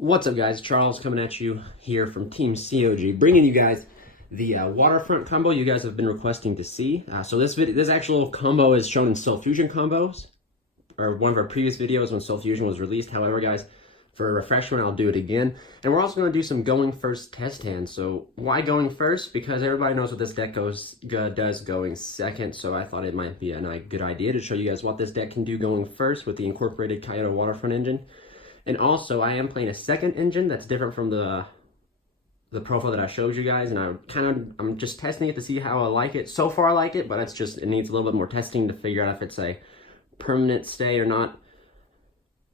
What's up, guys? Charles coming at you here from Team COG, bringing you guys the waterfront combo you guys have been requesting to see. So this actual combo is shown in Soul Fusion combos, or one of our previous videos when Soul Fusion was released. However, guys, for a refreshment, I'll do it again. And we're also going to do some going first test hands. So why going first? Because everybody knows what this deck does going second. So I thought it might be a good idea to show you guys what this deck can do going first with the incorporated Kyoto waterfront engine. And also, I am playing a second engine that's different from the profile that I showed you guys, and I'm just testing it to see how I like it. So far, I like it, but it needs a little bit more testing to figure out if it's a permanent stay or not.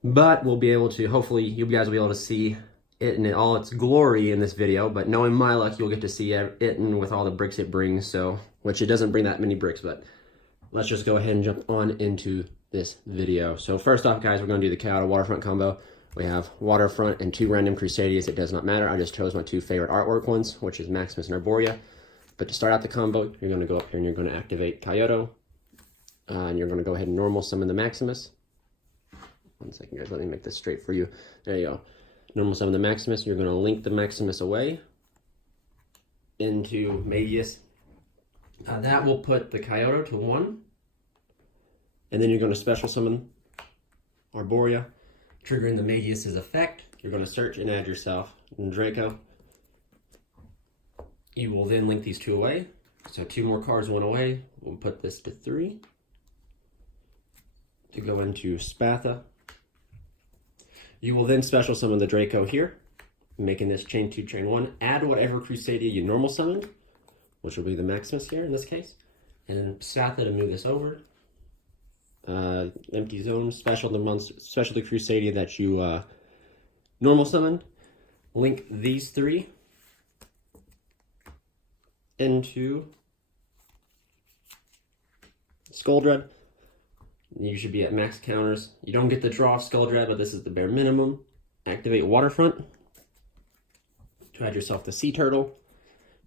But we'll be able to, hopefully, you guys will be able to see it in all its glory in this video. But knowing my luck, you'll get to see it and with all the bricks it brings. So, which it doesn't bring that many bricks, but let's just go ahead and jump on into this video. So first off, guys, we're going to do the Kyoto waterfront combo. We have Waterfront and 2 random Crusadias. It does not matter. I just chose my 2 favorite artwork ones, which is Maximus and Arborea. But to start out the combo, you're going to go up here and you're going to activate Kyoto. And you're going to go ahead and normal summon the Maximus. One second, guys. Let me make this straight for you. There you go. Normal summon the Maximus. You're going to link the Maximus away into Magius. That will put the Kyoto to 1. And then you're going to special summon Arborea, triggering the Magius' effect. You're going to search and add yourself and Draco. You will then link these 2 away. So 2 more cards went away. We'll put this to 3. To go into Spatha. You will then special summon the Draco here, making this chain 2, chain 1. Add whatever Crusadia you normal summoned, which will be the Maximus here in this case. And then Spatha to move this over. Empty zone, special the Crusadia that you normal summoned. Link these 3 into Skuldred. You should be at max counters. You don't get to draw Skuldred, but this is the bare minimum. Activate Waterfront to add yourself the Sea Turtle.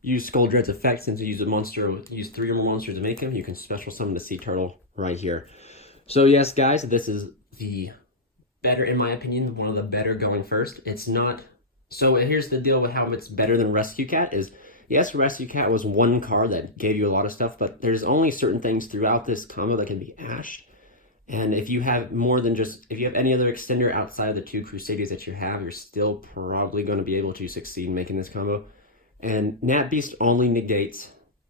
Use Skuldred's effect. Since you use a monster, use 3 or more monsters to make him. You can special summon the Sea Turtle right here. So yes, guys, this is the better, in my opinion, one of the better going first. It's not, so here's the deal with how it's better than Rescue Cat is, yes, Rescue Cat was 1 card that gave you a lot of stuff, but there's only certain things throughout this combo that can be ashed. And if you have more than just, if you have any other extender outside of the 2 Crusadias that you have, you're still probably going to be able to succeed in making this combo. And Nat Beast only negates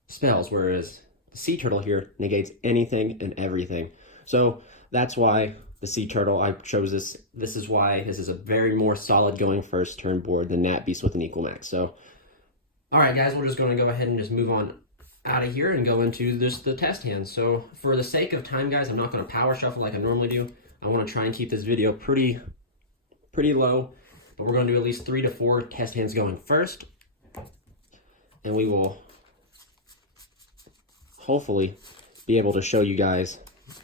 spells, whereas the Sea Turtle here negates anything and everything. So that's why the Sea Turtle, I chose this. This is why this is a very more solid going first turn board than Nat Beast with an equal max. So, all right, guys, we're just going to go ahead and just move on out of here and go into the test hands. So for the sake of time, guys, I'm not going to power shuffle like I normally do. I want to try and keep this video pretty low, but we're going to do at least 3 to 4 test hands going first. And we will hopefully be able to show you guys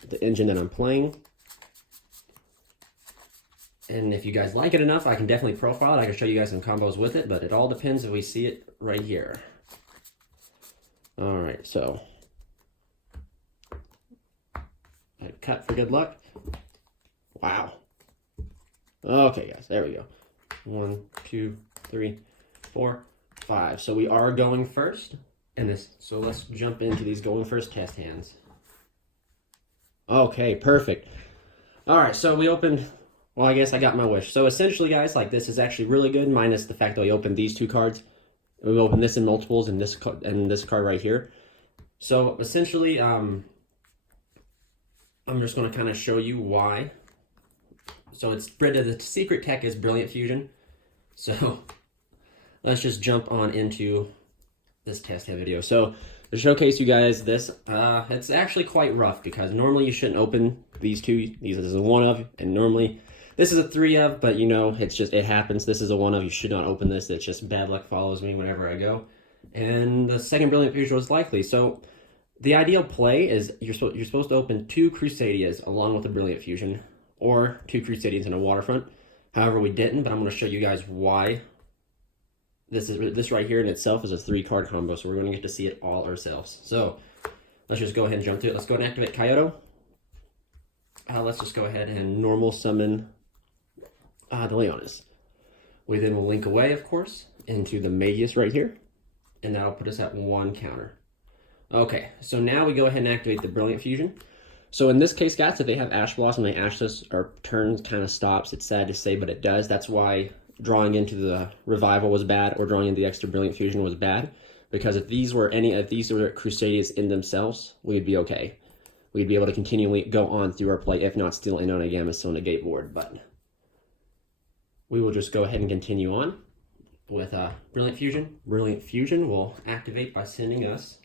the engine that I'm playing. And if you guys like it enough, I can definitely profile it. I can show you guys some combos with it, but it all depends if we see it right here. All right, so I cut for good luck. Wow. Okay, guys, there we go. 1, 2, 3, 4, 5. So we are going first in this. So let's jump into these going first test hands. Okay, perfect. All right, so we opened, well, I guess I got my wish. So essentially, guys, like this is actually really good, minus the fact that we opened these 2 cards. We opened this in multiples and this card right here. So essentially, I'm just going to kind of show you why. So it's the secret tech is Brilliant Fusion. So let's just jump on into this test hand video. So to showcase you guys this, it's actually quite rough because normally you shouldn't open these 2. This is a 1 of, and normally this is a 3 of, but you know, it happens. This is a 1 of, you should not open this. It's just bad luck follows me whenever I go. And the second Brilliant Fusion was likely. So the ideal play is you're supposed to open 2 Crusadias along with the Brilliant Fusion, or 2 Crusadians and a Waterfront. However, we didn't, but I'm going to show you guys why. This right here in itself is a 3-card combo, so we're going to get to see it all ourselves. So let's just go ahead and jump to it. Let's go and activate Kyoto. Let's just go ahead and normal summon the Leonis. We then will link away, of course, into the Magius right here, and that'll put us at 1 counter. Okay, so now we go ahead and activate the Brilliant Fusion. So in this case, guys, if they have Ash Blossom, they Ashless, our turn kind of stops. It's sad to say, but it does. That's why drawing into the Revival was bad, or drawing into the extra Brilliant Fusion was bad, because if these were Crusadias in themselves, we'd be okay. We'd be able to continually go on through our play, if not still in on a Gamecill negate board. But we will just go ahead and continue on with Brilliant Fusion. Brilliant Fusion will activate by sending us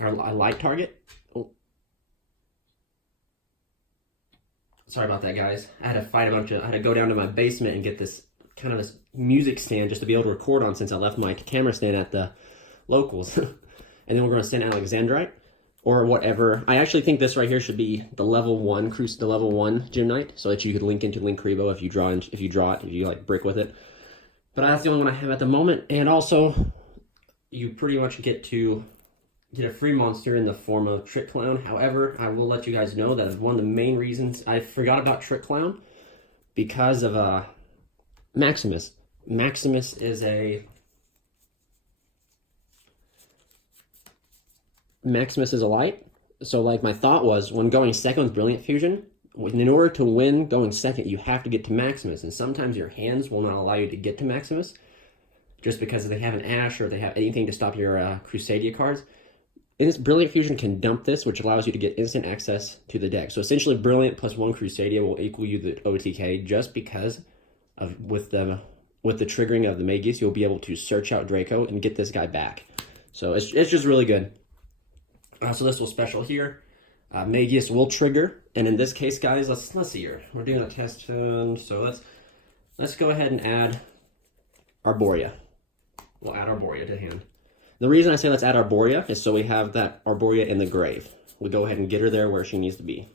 our light target. Oh. Sorry about that, guys. I had to fight I had to go down to my basement and get this kind of this music stand just to be able to record on, since I left my camera stand at the locals. And then we're going to send Alexandrite or whatever. I actually think this right here should be the level 1 Gem Knight, so that you could link into Linkuriboh if you like brick with it. But that's the only one I have at the moment. And also, you pretty much get a free monster in the form of Trick Clown. However, I will let you guys know that is one of the main reasons I forgot about Trick Clown, because of Maximus. Maximus is a light. So like my thought was, when going second with Brilliant Fusion, in order to win going second, you have to get to Maximus. And sometimes your hands will not allow you to get to Maximus, just because they have an Ash or they have anything to stop your Crusadia cards. And this Brilliant Fusion can dump this, which allows you to get instant access to the deck. So essentially, Brilliant plus 1 Crusadia will equal you the OTK, just because of with the triggering of the Magius, you'll be able to search out Draco and get this guy back. So it's just really good. So this will special here. Magius will trigger, and in this case, guys, let's see here. We're doing a test turn, so let's go ahead and add Arborea. We'll add Arborea to hand. The reason I say let's add Arborea is so we have that Arborea in the grave. We go ahead and get her there where she needs to be.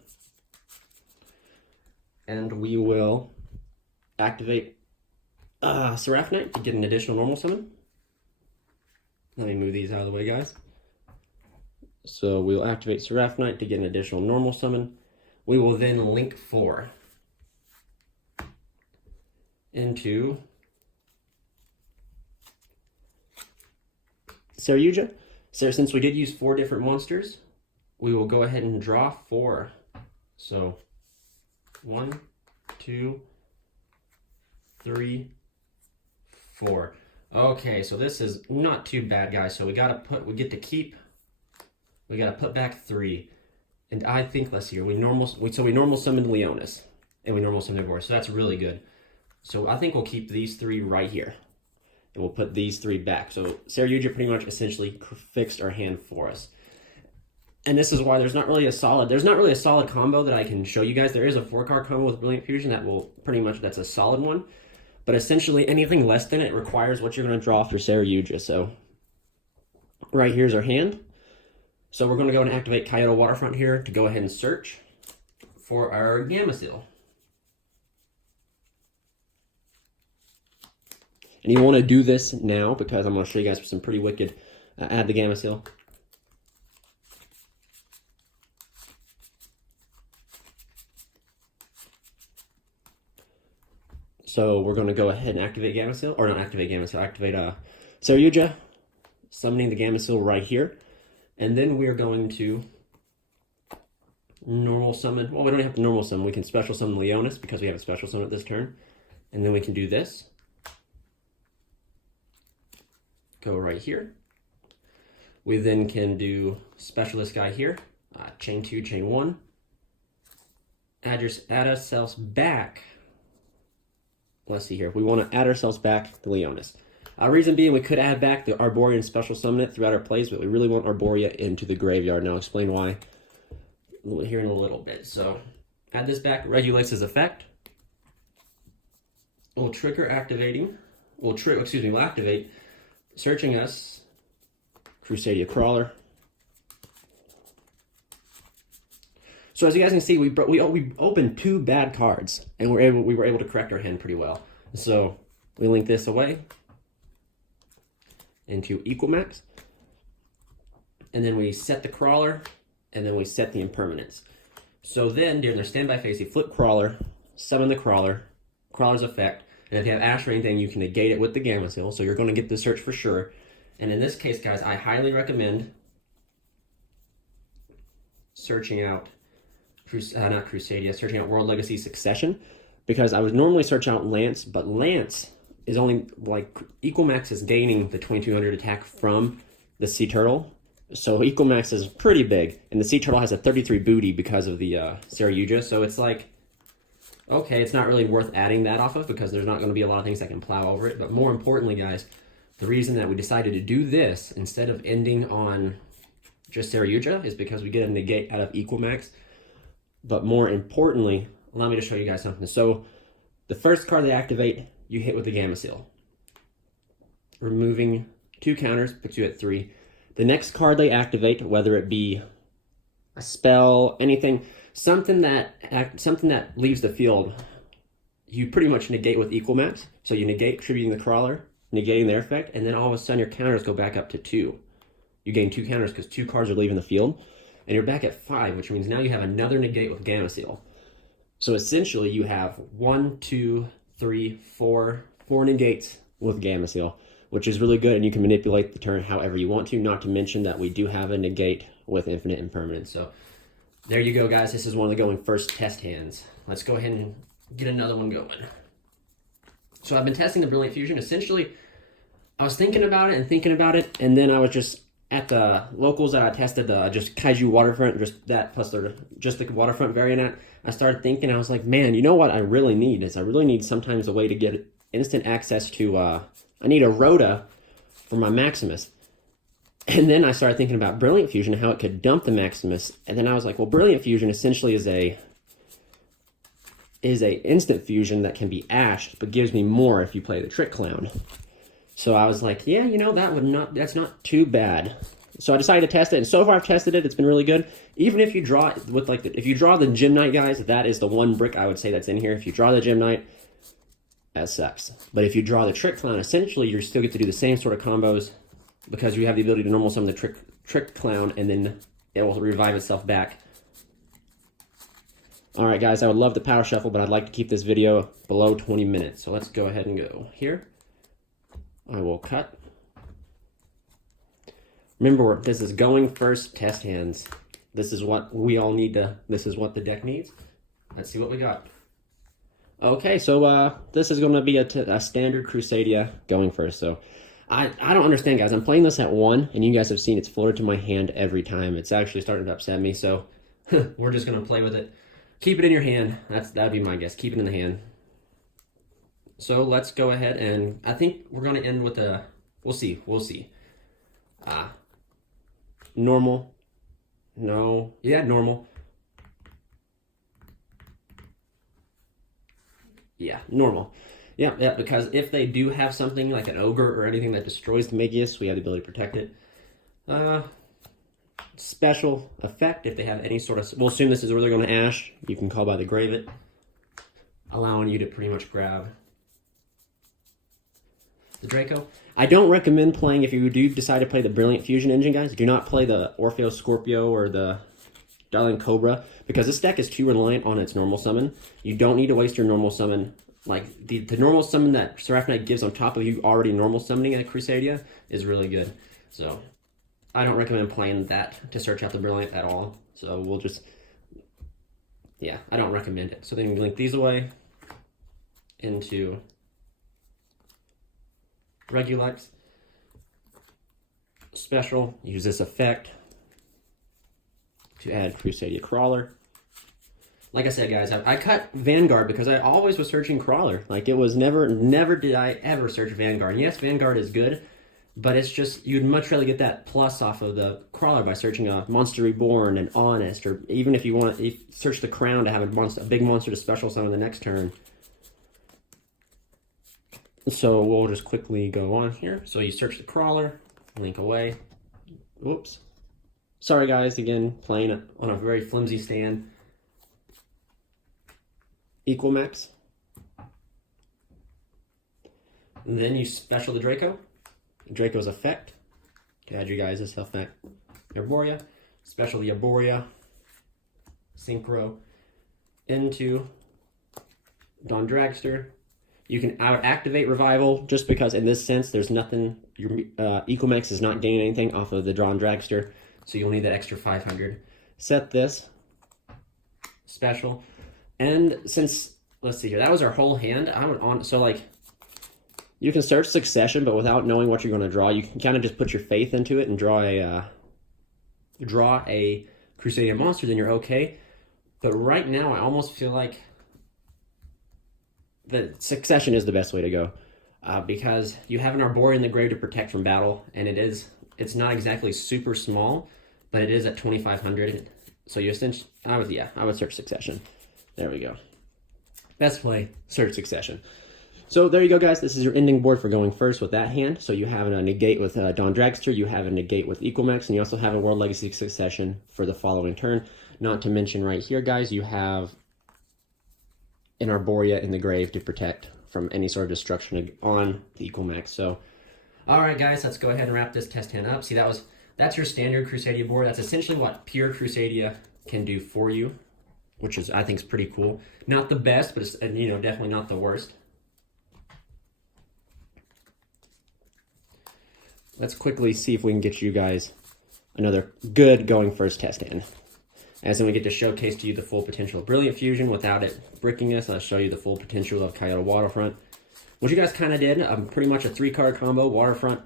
And we will activate Seraphonite to get an additional normal summon. Let me move these out of the way, guys. So we'll activate Seraphonite to get an additional normal summon. We will then link 4 into Saryuja. So since we did use 4 different monsters, we will go ahead and draw 4. So 1, 2, 3, 4. Okay, so this is not too bad, guys. So we gotta put back 3. And I think, let's see here, we normal summoned Leonis, and we normal summoned Vor, so that's really good. So I think we'll keep these 3 right here, and we'll put these 3 back. So Saryuja pretty much essentially fixed our hand for us. And this is why there's not really a solid combo that I can show you guys. There is a 4-card combo with Brilliant Fusion that's a solid one. But essentially anything less than it requires what you're going to draw for Saryuja. So right here's our hand. So we're going to go and activate Kyoto Waterfront here to go ahead and search for our Gamecill. And you want to do this now, because I'm going to show you guys some pretty wicked add the Gamecill. So we're going to go ahead and activate Gamecill, or not activate Gamecill, activate Saryuja, summoning the Gamecill right here. And then we're going to normal summon. Well, we don't have to normal summon. We can special summon Leonis, because we have a special summon at this turn. And then we can do this. Go right here. We then can do special this guy here. Chain 2, chain 1. Add ourselves back. Let's see here. We want to add ourselves back to Leonis. Reason being, we could add back the Arborea and special summon it throughout our plays, but we really want Arborea into the graveyard. And I'll explain why here in a little bit. So add this back, regulates his effect. We'll trigger activating. We'll activate searching us Crusadia Crawler. So as you guys can see, we opened 2 bad cards, and we were able to correct our hand pretty well. So we link this away into equal max, and then we set the crawler, and then we set the impermanence. So then, during their standby phase, you flip Crawler, summon the Crawler, Crawler's effect, and if you have Ash or anything, you can negate it with the Gamma Seal, so you're going to get the search for sure. And in this case, guys, I highly recommend searching out, not Crusadia, searching out World Legacy Succession, because I would normally search out Lance, but Lance is only, like, Equal Max is gaining the 2200 attack from the Sea Turtle, so Equal Max is pretty big, and the Sea Turtle has a 33 booty because of the Saryuja, so it's like, okay, it's not really worth adding that off of, because there's not going to be a lot of things that can plow over it, but more importantly, guys, the reason that we decided to do this, instead of ending on just Saryuja, is because we get a negate out of Equal Max, but more importantly, allow me to show you guys something. So, the first card they activate, you hit with the Gamma Seal. Removing 2 counters puts you at 3. The next card they activate, whether it be a spell, anything, something that leaves the field, you pretty much negate with Equal Max. So you negate tributing the Crawler, negating their effect, and then all of a sudden your counters go back up to 2. You gain 2 counters because 2 cards are leaving the field, and you're back at 5, which means now you have another negate with Gamma Seal. So essentially you have 1, 2, 3, 4 negates with Gamma Seal, which is really good, and you can manipulate the turn however you want to, not to mention that we do have a negate with Infinite Impermanence. So there you go, guys. This is one of the going first test hands. Let's go ahead and get another one going. So I've been testing the Brilliant Fusion. Essentially, I was thinking about it, and then I was just at the locals that I tested, just Kaiju Waterfront, just that plus just the Waterfront variant at, I started thinking, I was like, man, you know what I really need is I really need sometimes a way to get instant access to, I need a Rhoda for my Maximus. And then I started thinking about Brilliant Fusion, how it could dump the Maximus, and then I was like, well, Brilliant Fusion essentially is a instant fusion that can be ashed, but gives me more if you play the Trick Clown. So I was like, yeah, you know, that's not too bad. So I decided to test it, and so far I've tested it, it's been really good. Even if you draw it with, like, if you draw the Gem Knight, guys, that is the one brick I would say that's in here. If you draw the Gem Knight, that sucks. But if you draw the Trick Clown, essentially you still get to do the same sort of combos, because you have the ability to normal summon the Trick Clown, and then it will revive itself back. Alright guys, I would love to power shuffle, but I'd like to keep this video below 20 minutes. So let's go ahead and go here. I will cut. Remember, this is going first test hands. This is what we all need to, this is what the deck needs. Let's see what we got. Okay, so this is going to be a standard Crusadia going first. So I don't understand, guys. I'm playing this at 1, and you guys have seen it's floated to my hand every time. It's actually starting to upset me, so we're just going to play with it. Keep it in your hand. That'd be my guess. Keep it in the hand. So let's go ahead, and I think we're going to end with a, we'll see. Normal. No. Yeah, normal. Yeah, normal. Yeah, because if they do have something like an Ogre or anything that destroys the Magius, we have the ability to protect it. Special effect, if they have any sort of, we'll assume this is where they're going to Ash, you can call by the Grave It, allowing you to pretty much grab the Draco. I don't recommend playing, if you do decide to play the Brilliant Fusion engine, guys, do not play the Orpheus Scorpio or the Darling Cobra, because this deck is too reliant on its normal summon. You don't need to waste your normal summon. Like, the normal summon that Seraph Knight gives on top of you already normal summoning at Crusadia is really good. So, I don't recommend playing that to search out the Brilliant at all. So, we'll just, yeah, I don't recommend it. So then you link these away into Regulex. Special, use this effect to add Crusadia Crawler. Like I said, guys, I cut Vanguard because I always was searching Crawler. Like, it was never did I ever search Vanguard. And yes, Vanguard is good, but it's just, you'd much rather get that plus off of the Crawler by searching a Monster Reborn and Honest, or even if you want to search the Crown to have a big monster to special summon the next turn. So we'll just quickly go on here. So you search the Crawler, link away. Whoops. Sorry, guys, again, playing it on a very flimsy stand. Equal Max. And then you special the Draco. Draco's effect. To add you guys this effect. Arborea. Special the Arborea. Synchro into Dawn Dragster. You can activate Revival just because in this sense there's nothing, your Ecomax is not gaining anything off of the Dawn Dragster, so you'll need that extra 500. Set this special, and since, let's see here, that was our whole hand. I went on, so like, you can search Succession, but without knowing what you're going to draw, you can kind of just put your faith into it and draw a Crusadia monster, then you're okay. But right now, I almost feel like the Succession is the best way to go, because you have an Arboreal in the grave to protect from battle, and it's not exactly super small, but it is at 2,500. So you essentially, I would search Succession. There we go. Best play, search Succession. So there you go, guys. This is your ending board for going first with that hand. So you have a negate with Dawn Dragster, you have a negate with Ecomax, and you also have a World Legacy Succession for the following turn. Not to mention right here, guys, you have an Arborea in the grave to protect from any sort of destruction on the Ecomax. So, all right, guys, let's go ahead and wrap this test hand up. See, that's your standard Crusadia board. That's essentially what pure Crusadia can do for you, which is, I think, is pretty cool. Not the best, but it's, you know, definitely not the worst. Let's quickly see if we can get you guys another good going first test hand. As then we get to showcase to you the full potential of Brilliant Fusion without it bricking us. I'll show you the full potential of Kyoto Waterfront, which you guys kind of did. Pretty much a 3-card combo, Waterfront,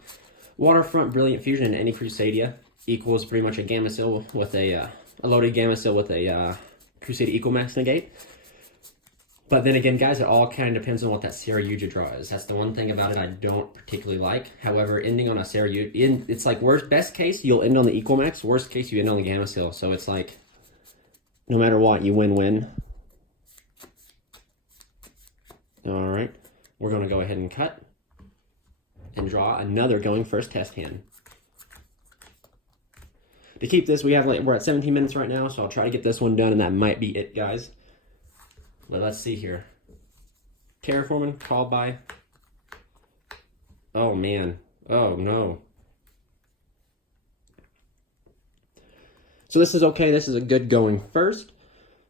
Brilliant Fusion, and any Crusadia equals pretty much a Gamma-Sil with a loaded Gamma-Sil with a Crusadia Ecomax negate. But then again, guys, it all kind of depends on what that Saryuja draw is. That's the one thing about it I don't particularly like. However, ending on a Saryuja, it's like best case, you'll end on the Ecomax. Worst case, you end on the Gamma-Sil. So it's like, no matter what, you win-win. All right, we're going to go ahead and cut and draw another going first test hand. To keep this, we're at 17 minutes right now, so I'll try to get this one done, and that might be it, guys. But let's see here. Terraforming, called by. Oh, man. Oh, no. So this is okay. This is a good going first.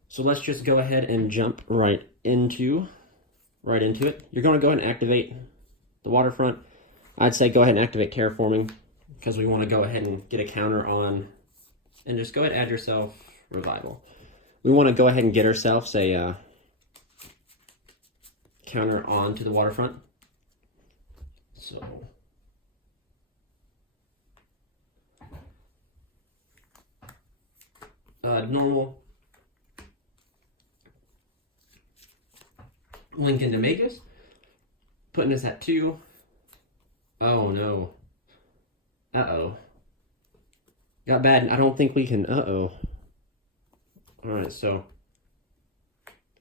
So let's just go ahead and jump right into it. You're going to go ahead and activate the Waterfront. I'd say go ahead and activate Terraforming because we want to go ahead and get a counter on, and just go ahead and add yourself Revival. We want to go ahead and get ourselves a counter on to the Waterfront. So normal Lincoln to Magus, putting us at 2. Oh no. Uh-oh. Got bad. I don't think we can. Uh-oh. Alright, so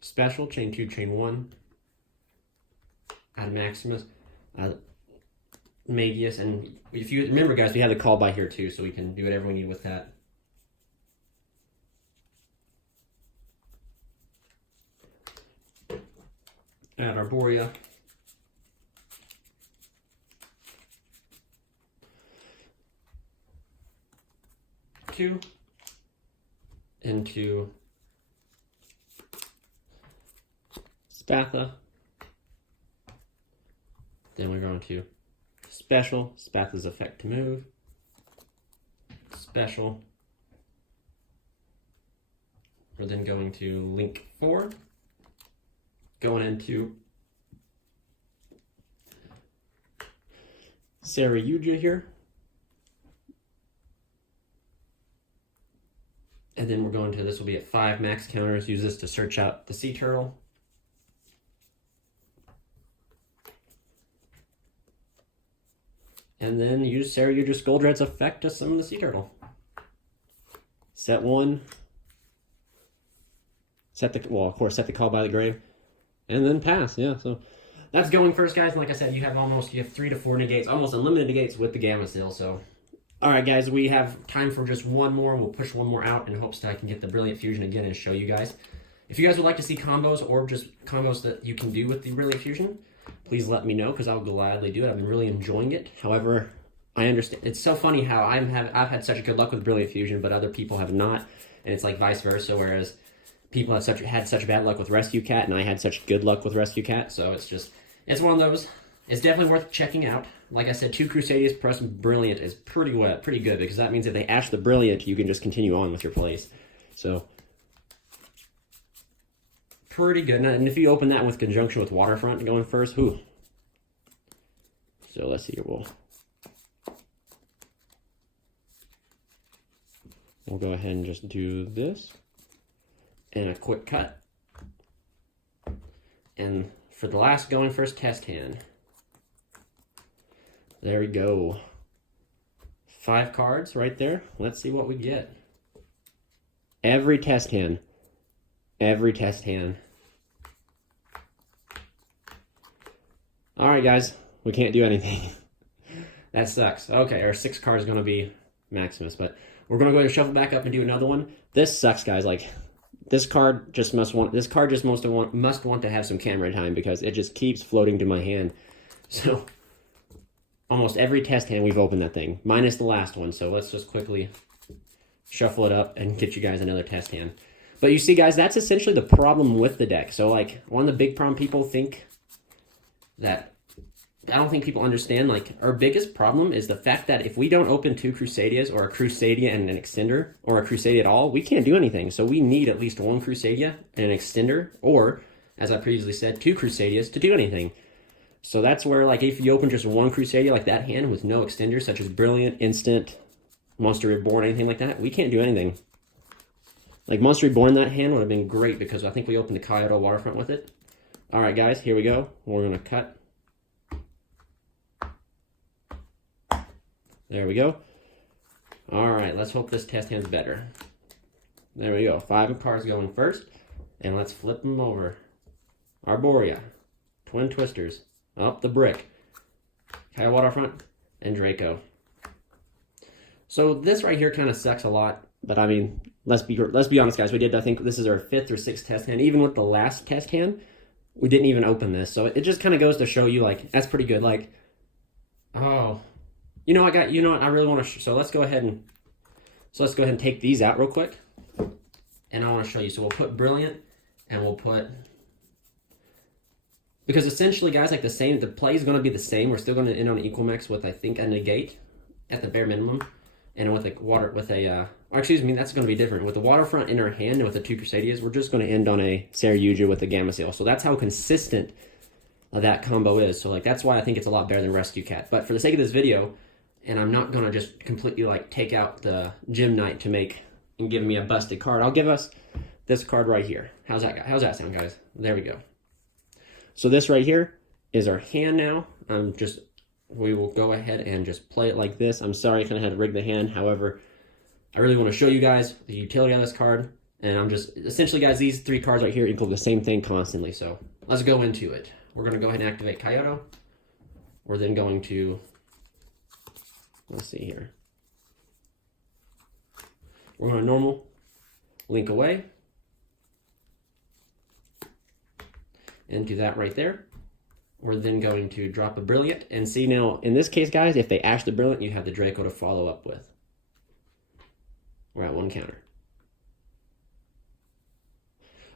special, chain 2, chain 1. Add Maximus, Magius, and if you remember, guys, we have the call by here too, so we can do whatever we need with that. Add Arborea. Two into Spatha. Then we're going to special, Spatha's effect to move. Special. We're then going to link 4. Going into Saryuja here. And then we're going to, this will be at 5 max counters. Use this to search out the Sea Turtle. And then use Saryuja Skuldred's effect to summon the Sea Turtle. Set 1. Set the call by the grave. And then pass, yeah. So that's going first, guys. And like I said, you have 3 to 4 negates, almost unlimited negates with the Gamma-Sil. So, all right, guys, we have time for just one more. We'll push one more out in hopes that I can get the Brilliant Fusion again and show you guys. If you guys would like to see combos or just combos that you can do with the Brilliant Fusion, please let me know because I'll gladly do it. I've been really enjoying it. However, I understand. It's so funny how I've had such good luck with Brilliant Fusion, but other people have not. And it's like vice versa, whereas people have had such bad luck with Rescue Cat, and I had such good luck with Rescue Cat. So it's one of those. It's definitely worth checking out. Like I said, 2 Crusadias plus Brilliant is pretty good, because that means if they ash the Brilliant, you can just continue on with your plays. So pretty good. And if you open that with conjunction with Waterfront going first, whew. So let's see here. We'll go ahead and just do this. And a quick cut. And for the last going first test hand. There we go. 5 cards right there. Let's see what we get. Every test hand. Every test hand. Alright guys, we can't do anything. That sucks. Okay, our 6 card is going to be Maximus, but we're going to go ahead and shuffle back up and do another one. This sucks, guys. Like, this card just must want to have some camera time, because it just keeps floating to my hand. So almost every test hand we've opened that thing, minus the last one. So let's just quickly shuffle it up and get you guys another test hand. But you see, guys, that's essentially the problem with the deck. So, like, one of the big problem people think that, I don't think people understand, like, our biggest problem is the fact that if we don't open 2 Crusadias, or a Crusadia and an Extender, or a Crusadia at all, we can't do anything. So we need at least 1 Crusadia and an Extender, or, as I previously said, 2 Crusadias to do anything. So that's where, like, if you open just 1 Crusadia, like that hand, with no Extenders, such as Brilliant, Instant, Monster Reborn, anything like that, we can't do anything. Like, Monster Reborn, that hand would have been great, because I think we opened the Kyoto Waterfront with it. Alright, guys, here we go. We're going to cut. There we go. Alright, let's hope this test hand's better. There we go. 5 cards going first. And let's flip them over. Arborea. Twin Twisters. Up the Brick. Kyoto Waterfront. And Draco. So this right here kind of sucks a lot. But I mean, let's be honest, guys. I think this is our 5th or 6th test hand. Even with the last test hand, we didn't even open this. So it just kind of goes to show you, like, that's pretty good. Like, oh, you know what, I really want to, so let's go ahead and take these out real quick. And I want to show you. So we'll put Brilliant, and we'll put, because essentially, guys, like, the play is going to be the same. We're still going to end on equal max with, I think, a negate at the bare minimum. And with that's going to be different. With the Waterfront in our hand and with the 2 Crusadias, we're just going to end on a Saryuja with the Gamma Sail. So that's how consistent that combo is. So, like, that's why I think it's a lot better than Rescue Cat. But for the sake of this video, and I'm not going to just completely, like, take out the Gym Knight to make and give me a busted card, I'll give us this card right here. How's that sound, guys? There we go. So this right here is our hand now. We will go ahead and just play it like this. I'm sorry I kind of had to rig the hand. However, I really want to show you guys the utility of this card. And I'm just, essentially, guys, these 3 cards right here equal the same thing constantly. So let's go into it. We're going to go ahead and activate Kyoto. We're then going to, let's see here. We're going to normal, link away. And do that right there. We're then going to drop a Brilliant. And see, now, in this case, guys, if they ash the Brilliant, you have the Draco to follow up with. We're at 1 counter.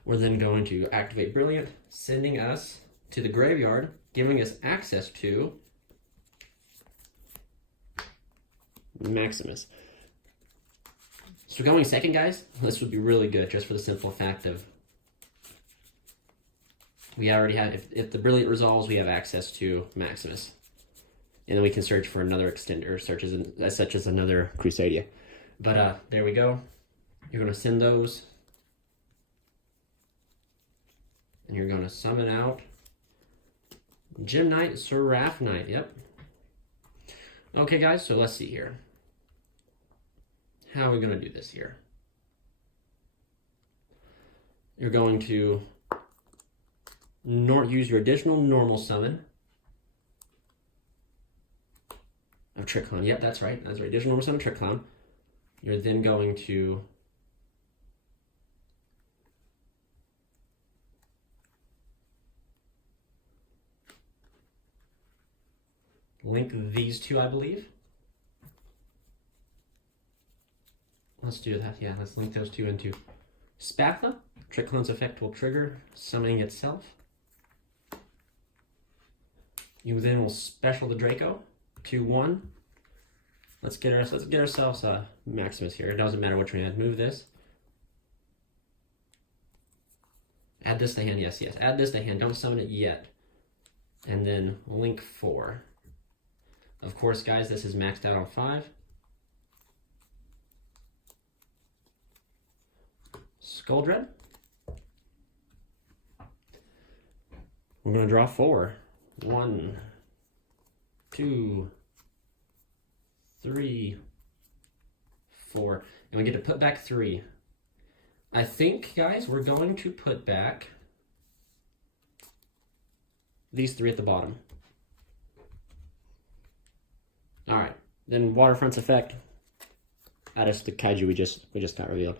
We're then going to activate Brilliant, sending us to the graveyard, giving us access to Maximus. So going second, guys, this would be really good, just for the simple fact of we already have, if the Brilliant resolves, we have access to Maximus. And then we can search for another extender, such as another Crusadia. But there we go. You're going to send those. And you're going to summon out Gym Knight, Seraph Knight. Yep. Okay, guys, so let's see here. How are we going to do this here? You're going to use your additional normal summon of Trick Clown. Yep, that's right. That's right. Additional normal summon Trick Clown. You're then going to link these 2, I believe. Let's do that. Yeah, let's link those 2 into Spatha, Trick Clone's effect will trigger, summoning itself. You then will special the Draco, 2/1. Let's get ourselves a Maximus here. It doesn't matter which one. Move this. Add this to hand. Yes, yes. Add this to hand. Don't summon it yet. And then link 4. Of course, guys, this is maxed out on 5. Skull Dread. We're going to draw 4. 1, 2, 3, 4. And we get to put back 3. I think, guys, we're going to put back these 3 at the bottom. All right. Then Waterfront's effect. Add us the kaiju we just got revealed.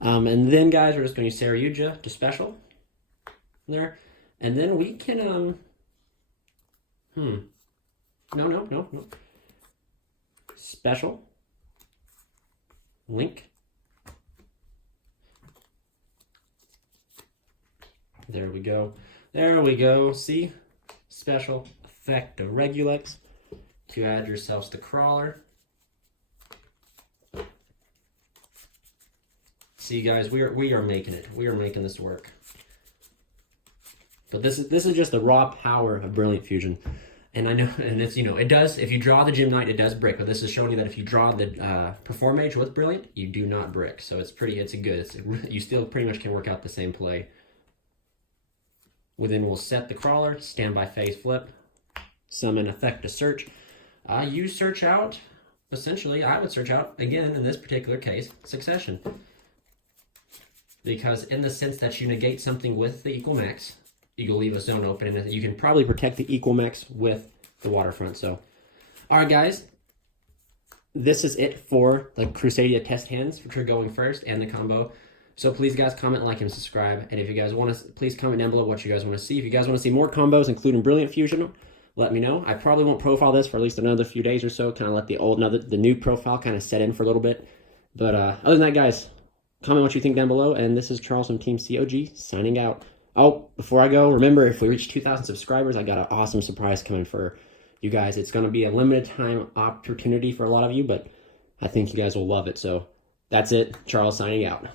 And then, guys, we're just going to use Saryuja to special there. And then we can, No. Special. Link. There we go. There we go. See? Special effect of Regulus to add yourselves to Crawler. See, guys, we are making it. We are making this work. But this is just the raw power of Brilliant Fusion. And I know, and it's, it does, if you draw the Gym Knight, it does brick. But this is showing you that if you draw the Perform Mage with Brilliant, you do not brick. So you still pretty much can work out the same play. Then we'll set the Crawler, standby phase flip, summon effect to search. You search out, essentially, I would search out, again, in this particular case, Succession. Because in the sense that you negate something with the equal max, you can leave a zone open, and you can probably protect the equal max with the Waterfront. So, all right, guys, this is it for the Crusadia test hands, which are going first, and the combo. So please, guys, comment, like, and subscribe. And if you guys want to, please comment down below what you guys want to see. If you guys want to see more combos, including Brilliant Fusion, let me know. I probably won't profile this for at least another few days or so. Kind of let the new profile kind of set in for a little bit. But other than that, guys, comment what you think down below. And this is Charles from Team COG signing out. Oh, before I go, remember, if we reach 2,000 subscribers, I got an awesome surprise coming for you guys. It's going to be a limited time opportunity for a lot of you, but I think you guys will love it. So that's it. Charles signing out.